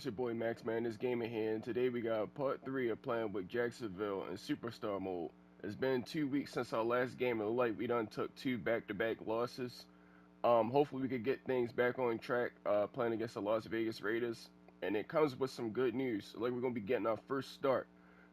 it's your boy Max, man. This game in hand. Today we got part 3 of playing with Jacksonville in Superstar mode. It's been 2 weeks since our last game, and like we done took 2 back-to-back losses. Hopefully we could get things back on track, playing against the Las Vegas Raiders. And it comes with some good news. Like we're gonna be getting our first start.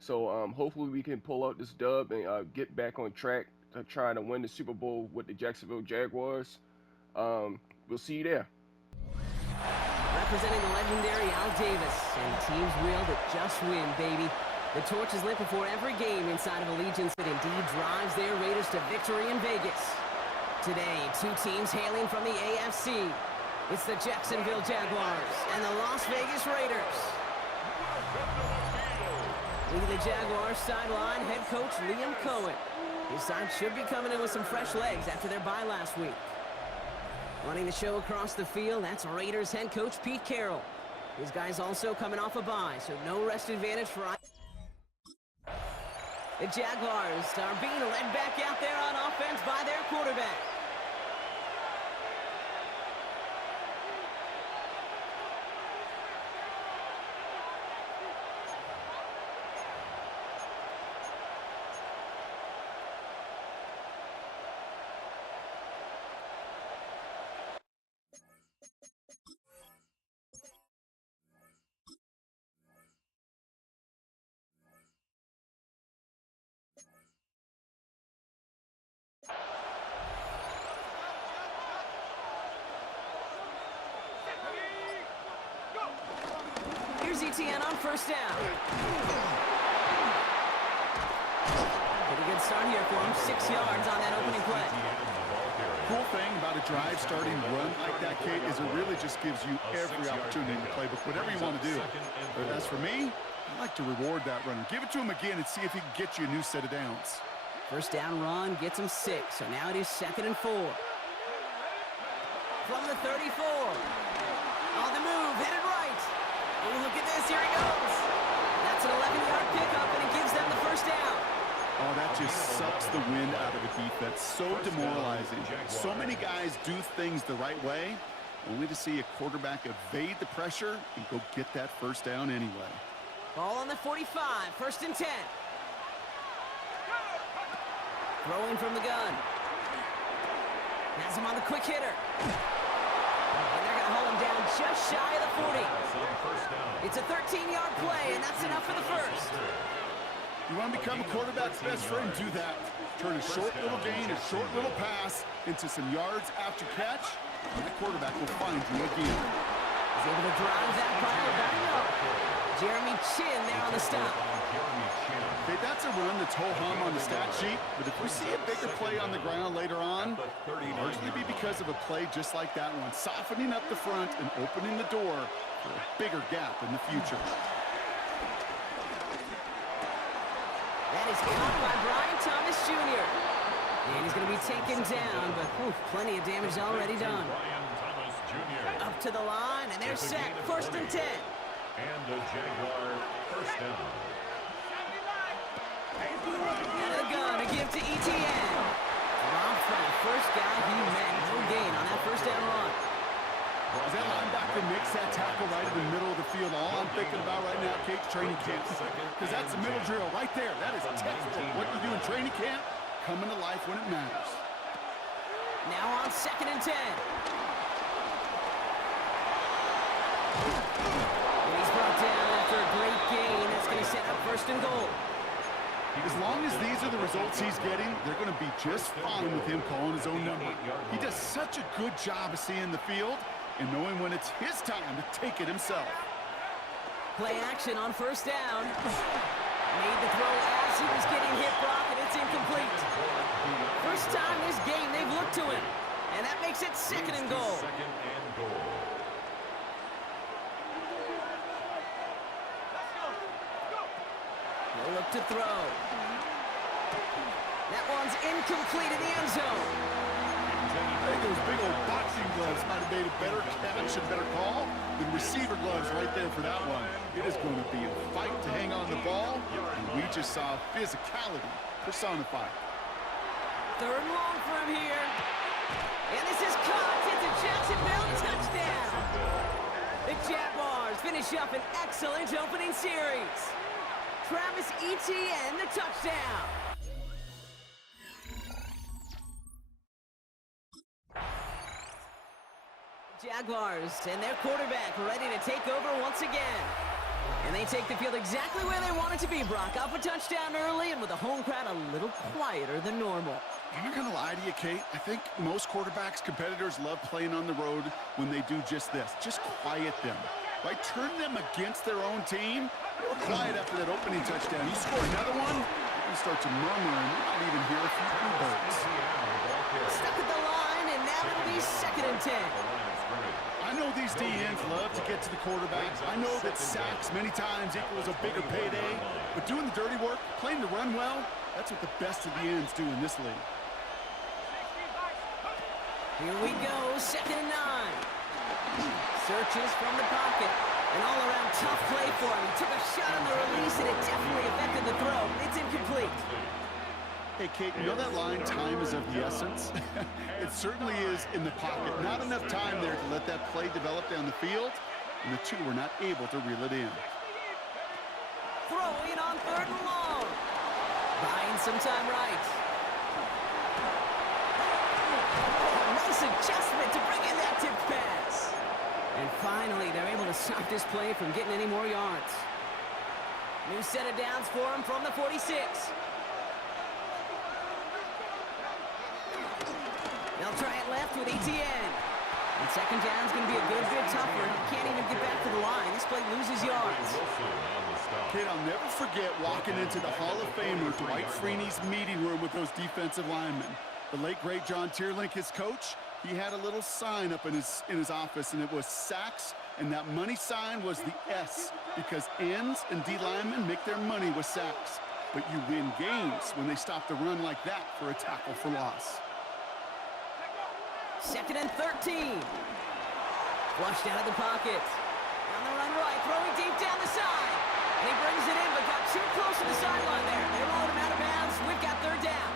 So hopefully we can pull out this dub and get back on track to try to win the Super Bowl with the Jacksonville Jaguars. We'll see you there. Representing the legendary Al Davis, and the team's will to just win, baby. The torch is lit before every game inside of Allegiance that indeed drives their Raiders to victory in Vegas. Today, 2 teams hailing from the AFC. It's the Jacksonville Jaguars and the Las Vegas Raiders. Leading the Jaguars sideline, head coach Liam Cohen. His side should be coming in with some fresh legs after their bye last week. Running the show across the field, that's Raiders head coach Pete Carroll. His guys also coming off a bye, so no rest advantage for the Jaguars are being led back out there on offense by their quarterback. Here's ETN on first down. Pretty good start here for him. 6 yards on that opening play. Cool thing about a drive starting run like that, Kate, is it really just gives you every opportunity in the playbook, whatever you want to do. But as for me, I like to reward that runner. Give it to him again and see if he can get you a new set of downs. First down run gets him 6, so now it is 2nd and 4. From the 34. On the move, headed right. Oh, look at this, here he goes. That's an 11-yard pickup, and it gives them the first down. Oh, that just sucks the wind out of a defense. So demoralizing. So many guys do things the right way, only to see a quarterback evade the pressure and go get that first down anyway. Ball on the 45, 1st and 10. Throwing from the gun. Has him on the quick hitter. And they're going to hold him down just shy of the 40. It's a 13-yard play, and that's enough for the first. You want to become a quarterback's best friend? Do that. Turn a short little gain, a short little pass into some yards after catch, and that quarterback will find you again. He's able to drive that pile back up. Jeremy Chin there on the stop. Okay, that's a run that's ho-hum on the stat sheet, but if we see a bigger play on the ground later on, it'll largely be because of a play just like that one, softening up the front and opening the door for a bigger gap in the future. That is caught by Brian Thomas Jr. And he's going to be taken down, but plenty of damage already done. Up to the line, and they're set. 1st and 10. And the Jaguar first down. Out of the gun to give to ETN. Robbed from the first guy he met. No gain on that first down run. As that linebacker makes that tackle right in the middle of the field, all I'm thinking about right now, Kate's training camp. Because that's a middle drill right there. That is a textbook. What you do in training camp, coming to life when it matters. Now on 2nd and 10. And he's brought down after a great gain. That's going to set up 1st and goal. As long as these are the results he's getting, they're going to be just fine with him calling his own number. He does such a good job of seeing the field and knowing when it's his time to take it himself. Play action on 1st down. Made the throw as he was getting hit, Brock, and it's incomplete. First time this game they've looked to him, and that makes it 2nd and goal. No look to throw. That one's incomplete in the end zone. I think those big old boxing gloves might have made a better catch and better call than receiver gloves right there for that one. It is going to be a fight to hang on the ball, and we just saw physicality personified. 3rd and long for him here. And this is caught. It's a Jacksonville touchdown. The The Jaguars finish up an excellent opening series. Travis Etienne, the touchdown. Jaguars and their quarterback ready to take over once again. And they take the field exactly where they want it to be, Brock. Up a touchdown early and with the home crowd a little quieter than normal. I'm not going to lie to you, Kate. I think most quarterbacks, competitors love playing on the road when they do just this. Just quiet them. Right? Turn them against their own team. They were quiet after that opening touchdown. You score another one, you start to murmur, and you might even hear a few birds. Stuck at the line, and now it'll be 2nd and 10. I know these DNs love to get to the quarterback. I know that sacks many times equals a bigger payday. But doing the dirty work, playing to run well, that's what the best of the ends do in this league. Here we go, 2nd and 9. Searches from the pocket. An all-around tough play for him. He took a shot on the release, and it definitely affected the throw. It's incomplete. Hey, Kate, you know that line, time is of the essence? It certainly is in the pocket. Not enough time there to let that play develop down the field, and the two were not able to reel it in. Throwing on 3rd and long. Buying some time right. Nice adjustment to bring in that tipped pass. And finally, they're able to stop this play from getting any more yards. New set of downs for him from the 46. They'll try it left with Etienne. And 2nd down's going to be a good bit tougher. He can't even get back to the line. This play loses yards. Kid, I'll never forget walking into the Hall of Famer Dwight Freeney's meeting room with those defensive linemen. The late, great John Tierlink, his coach, he had a little sign up in his office, and it was sacks, and that money sign was the S, because ends and D linemen make their money with sacks. But you win games when they stop the run like that for a tackle for loss. 2nd and 13. Flushed out of the pocket. On the run right, throwing deep down the side. And he brings it in, but got too close to the sideline there. They rolled him out of bounds. We've got 3rd down.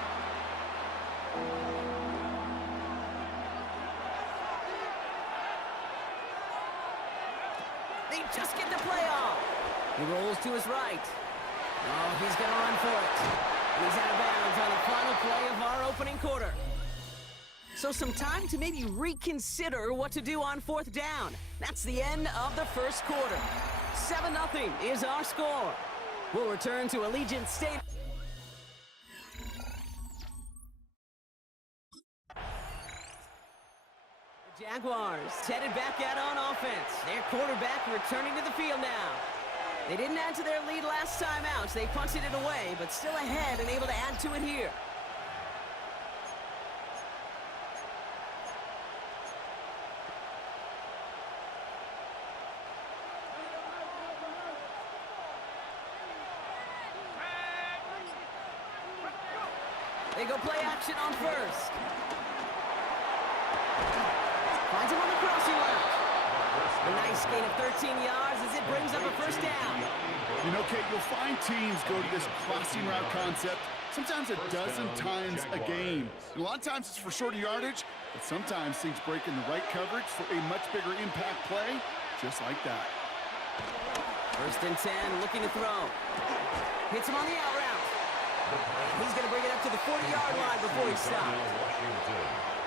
They just get the play off. He rolls to his right. Oh, he's going to run for it. And he's out of bounds on the final play of our opening quarter. So some time to maybe reconsider what to do on 4th down. That's the end of the 1st quarter. 7-0 is our score. We'll return to Allegiant Stadium. The Jaguars headed back out on offense. Their quarterback returning to the field now. They didn't add to their lead last time out, so they punted it away, but still ahead and able to add to it here. They go play action on 1st. Finds him on the crossing route. A nice gain of 13 yards as it brings up a 1st down. You know, Kate, you'll find teams go to this crossing route concept sometimes a dozen times a game. And a lot of times it's for shorter yardage, but sometimes things break in the right coverage for a much bigger impact play, just like that. 1st and 10, looking to throw. Hits him on the out route. He's going to bring it up to the 40-yard line before he stops.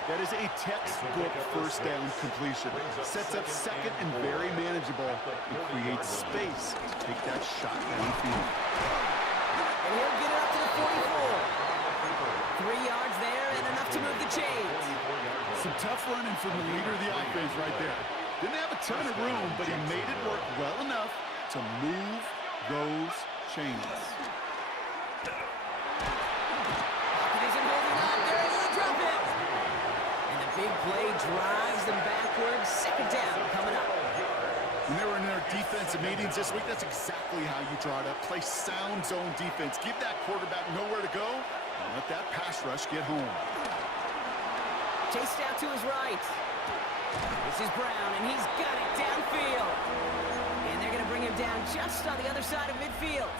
That is a textbook 1st down completion. Sets up 2nd and very manageable. It creates space to take that shot downfield. And he'll get it up to the 44. 3 yards there and enough to move the chains. Some tough running from the leader of the offense right there. Didn't have a ton of room, but he made it work well enough to move those chains. Big play drives them backwards. 2nd down coming up. When they were in their defensive meetings this week, that's exactly how you draw it up. Play sound zone defense. Give that quarterback nowhere to go and let that pass rush get home. Chased out to his right. This is Brown, and he's got it downfield. And they're going to bring him down just on the other side of midfield.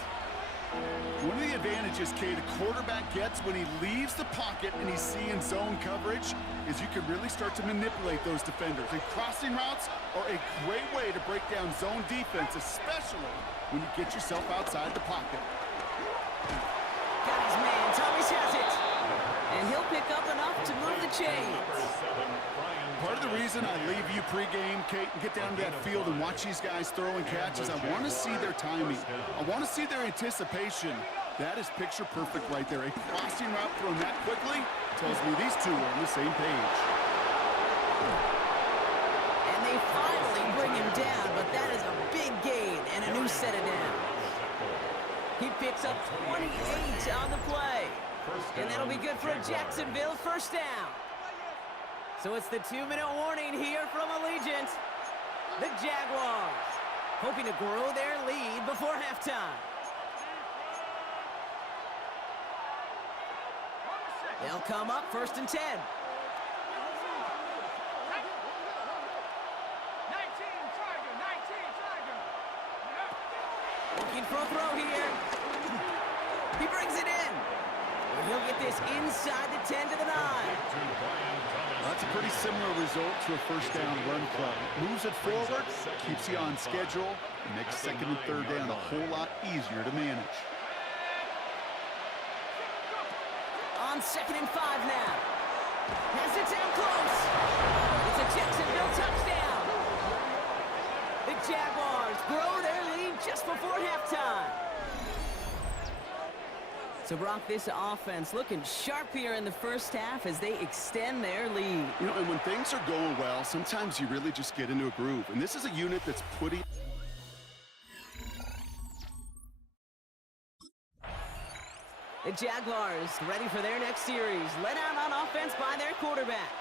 One of the advantages, Kate, a quarterback gets when he leaves the pocket and he's seeing zone coverage is you can really start to manipulate those defenders. And crossing routes are a great way to break down zone defense, especially when you get yourself outside the pocket. Got his man. Thomas has it. And he'll pick up enough to move the chains. Part of the reason I leave you pregame, Kate, and get down to that field and watch these guys throw and catch is I want to see their timing. I want to see their anticipation. That is picture perfect right there. A crossing route thrown that quickly tells me these two are on the same page. And they finally bring him down, but that is a big gain and a new set of downs. He picks up 28 on the play. And that'll be good for a Jacksonville first down. So it's the 2-minute warning here from Allegiant. The Jaguars hoping to grow their lead before halftime. They'll come up 1st and 10. 19, Tiger. Looking for a throw here. He brings it in. And he'll get this inside the 10 to the 9. That's a pretty similar result to a first down run play. Moves it forward, keeps you on schedule, and makes 2nd and 3rd down a whole lot easier to manage. On 2nd and 5 now. Has it down close. It's a Jacksonville touchdown. The Jaguars grow their lead just before halftime. So, Brock, this offense looking sharp here in the first half as they extend their lead. You know, and when things are going well, sometimes you really just get into a groove. And this is a unit that's putting... The Jaguars ready for their next series, led out on offense by their quarterback.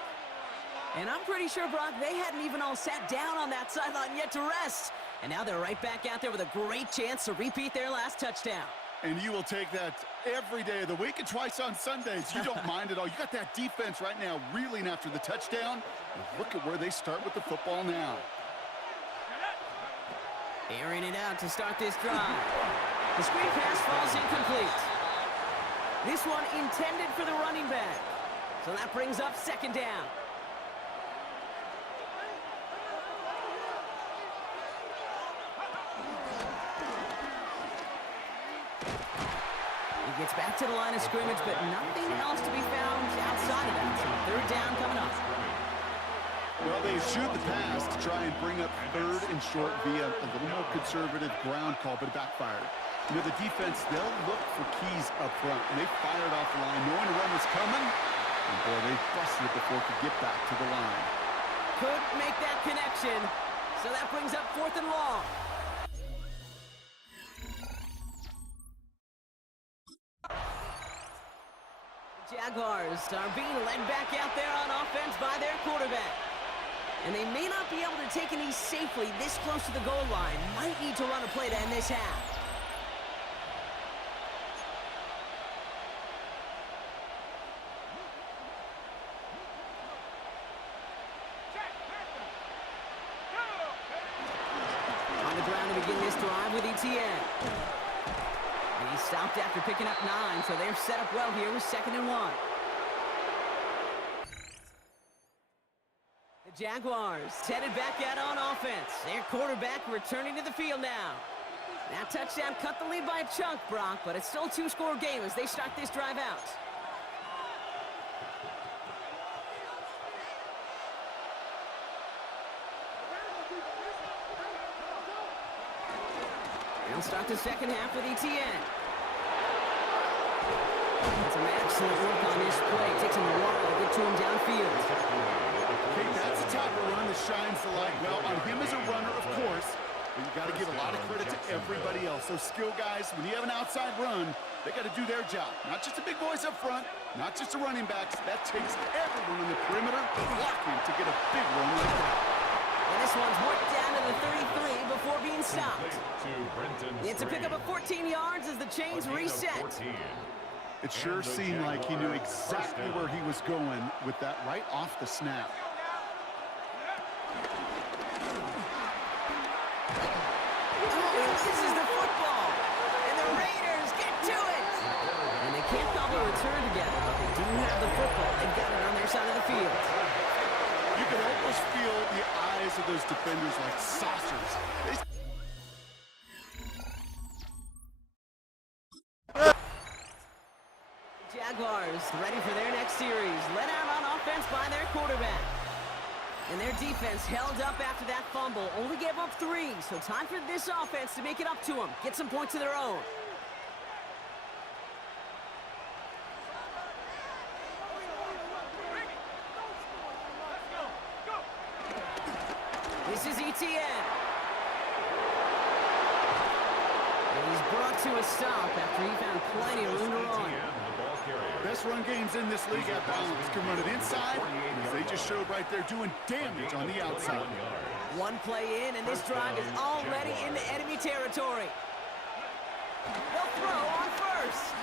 And I'm pretty sure, Brock, they hadn't even all sat down on that sideline yet to rest. And now they're right back out there with a great chance to repeat their last touchdown. And you will take that every day of the week and twice on Sundays. You don't mind at all. You got that defense right now reeling after the touchdown. And look at where they start with the football now. Airing it out to start this drive. The screen pass falls incomplete. This one intended for the running back. So that brings up 2nd down. He gets back to the line of scrimmage, but nothing else to be found outside of that. So 3rd down coming up. Well, they shoot the pass to try and bring up 3rd and short via a little more conservative ground call, but it backfired. You know, the defense, they'll look for keys up front, and they fired off the line knowing the run was coming, and boy, they busted it before it could get back to the line. Couldn't make that connection, so that brings up 4th and long. The Jaguars are being led back out there on offense by their quarterback. And they may not be able to take a knee safely this close to the goal line. Might need to run a play to end this half. On the ground to begin this drive with Etienne. And he stopped after picking up 9, so they're set up well here with 2nd and 1. The Jaguars headed back out on offense. Their quarterback returning to the field now. That touchdown cut the lead by a chunk, Brock, but it's still a 2-score game as they start this drive out. They'll start the 2nd half with Etienne. Some excellent work on this play. It takes him a while to get to him downfield. Okay, that's a type of run that shines the light well on him as a runner, of course, but you got to give a lot of credit to everybody else. Those skill guys, when you have an outside run, they got to do their job. Not just the big boys up front, not just the running backs. That takes everyone on the perimeter blocking to get a big run like that. And this one's worked down to the 33 before being stopped. It's a pickup of 14 yards as the chains reset. It sure seemed like he knew exactly where he was going with that right off the snap. Oh, this is the football. And the Raiders get can't cobble a return together, but they do have the football. They've got it on their side of the field. You can almost feel the eyes of those defenders like saucers. Jaguars ready for their next series. Let out on offense by their quarterback. And their defense held up after that fumble. Only gave up 3, so time for this offense to make it up to them. Get some points of their own. This is ETN. And he's brought to a stop after he found plenty of room to run. Best run games in this league at balance can run it inside, as they just showed right there, doing damage on the outside. One play in, and this drive is already into enemy territory. They'll throw on first.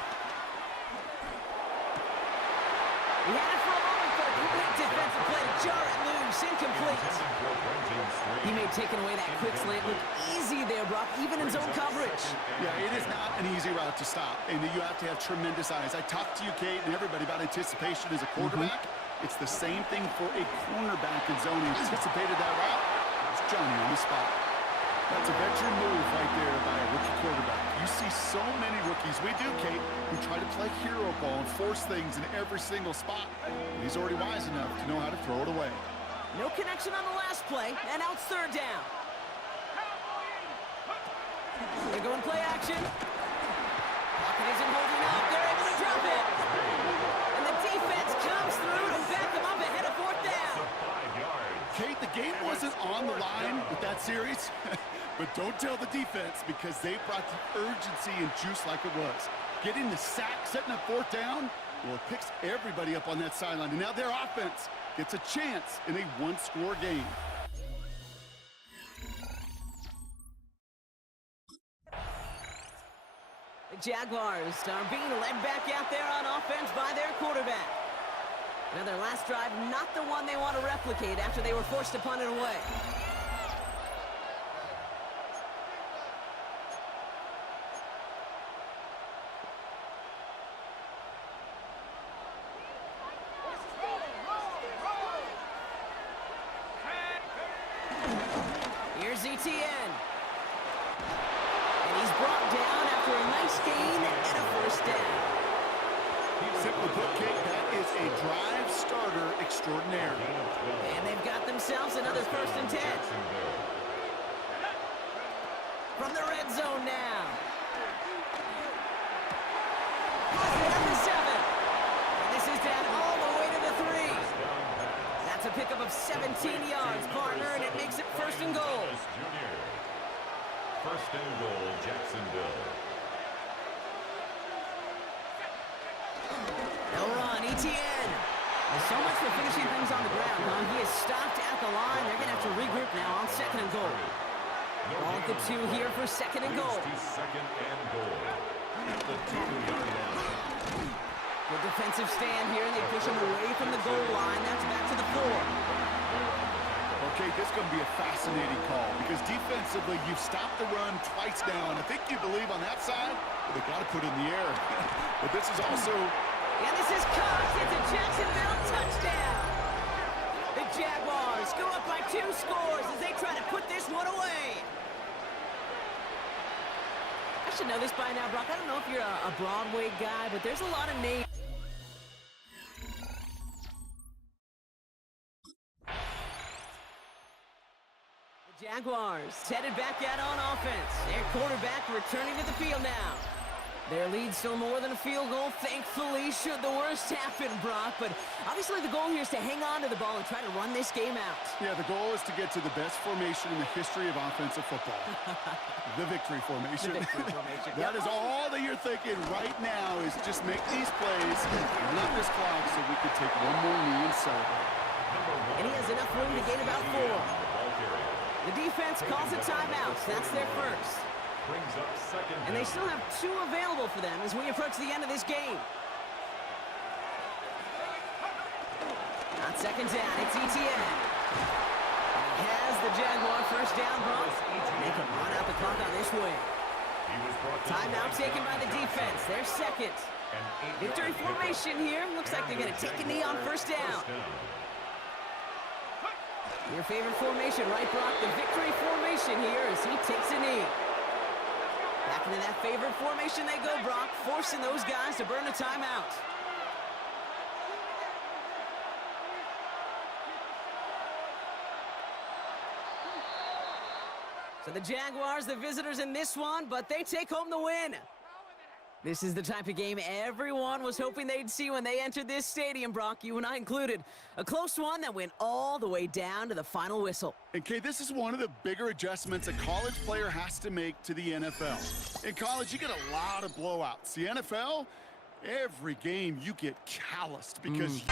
He had it for a moment, but a complete defensive play to jar it loose, incomplete. He may have taken away that quick slant. Look easy there, Brock, even in zone coverage. Yeah, it is not an easy route to stop, and you have to have tremendous eyes. I talked to you, Kate, and everybody about anticipation as a quarterback. It's the same thing for a cornerback in zone. He anticipated that route. It's Johnny on the spot. That's a veteran move right there by a rookie quarterback. You see so many rookies, we do, Kate, who try to play hero ball and force things in every single spot. And he's already wise enough to know how to throw it away. No connection on the last play, and now it's third down. They're going play action. Pocket isn't holding up. They're able to drop it. And the defense comes through to back them up ahead of fourth down. Kate, the game wasn't on the line with that series, but don't tell the defense because they brought the urgency and juice like it was. Getting the sack, setting up fourth down, well, it picks everybody up on that sideline. And now their offense gets a chance in a one-score game. The Jaguars are being led back out there on offense by their quarterback. Now their last drive, not the one they want to replicate after they were forced to punt it away. Here's ETN. And he's brought down after a nice gain and a first down. Simply put, Kate, that is a drive starter extraordinaire. And they've got themselves another 1st and 10. From the red zone now. Number 7. And this is down all the way to the 3. That's a pickup of 17 yards, partner, and it makes it 1st and goal. 1st and goal, Jacksonville. They'll run, ETN. There's so much for finishing things on the ground, huh? He is stopped at the line. They're going to have to regroup now on 2nd and goal. Ball at the 2 here for 2nd and goal. 2nd and goal. At the 2-yard line. Good defensive stand here, and they push him away from the goal line. That's back to the 4. Okay, this is going to be a fascinating call because defensively, you've stopped the run twice now, and I think you believe on that side, well, they got to put it in the air. But this is also... And this is caught. It's a Jacksonville touchdown. The Jaguars go up by 2 scores as they try to put this one away. I should know this by now, Brock. I don't know if you're a Broadway guy, but there's a lot of names. The Jaguars headed back out on offense. Their quarterback returning to the field now. Their lead still more than a field goal, thankfully, should the worst happen, Brock. But obviously the goal here is to hang on to the ball and try to run this game out. Yeah, the goal is to get to the best formation in the history of offensive football. The victory formation. The victory formation. That is all that you're thinking right now is just make these plays, run up this clock so we can take one more knee and celebrate. And he has enough room to gain about 4. The defense calls a timeout. That's their first. Brings up 2nd. And they still have 2 available for them as we approach the end of this game. On 2nd down, it's ETN. He has the Jaguar first down, Brock. They can run out the clock on this way. Timeout taken by the defense. Their second. Victory formation here. Looks like they're going to take a knee on first down. Your favorite formation, right, Brock? The victory formation here as he takes a knee. Back into that favorite formation they go, Brock, forcing those guys to burn a timeout. So the Jaguars, the visitors in this one, but they take home the win. This is the type of game everyone was hoping they'd see when they entered this stadium, Brock, you and I included. A close one that went all the way down to the final whistle. And, Kay, this is one of the bigger adjustments a college player has to make to the NFL. In college, you get a lot of blowouts. The NFL, every game you get calloused because...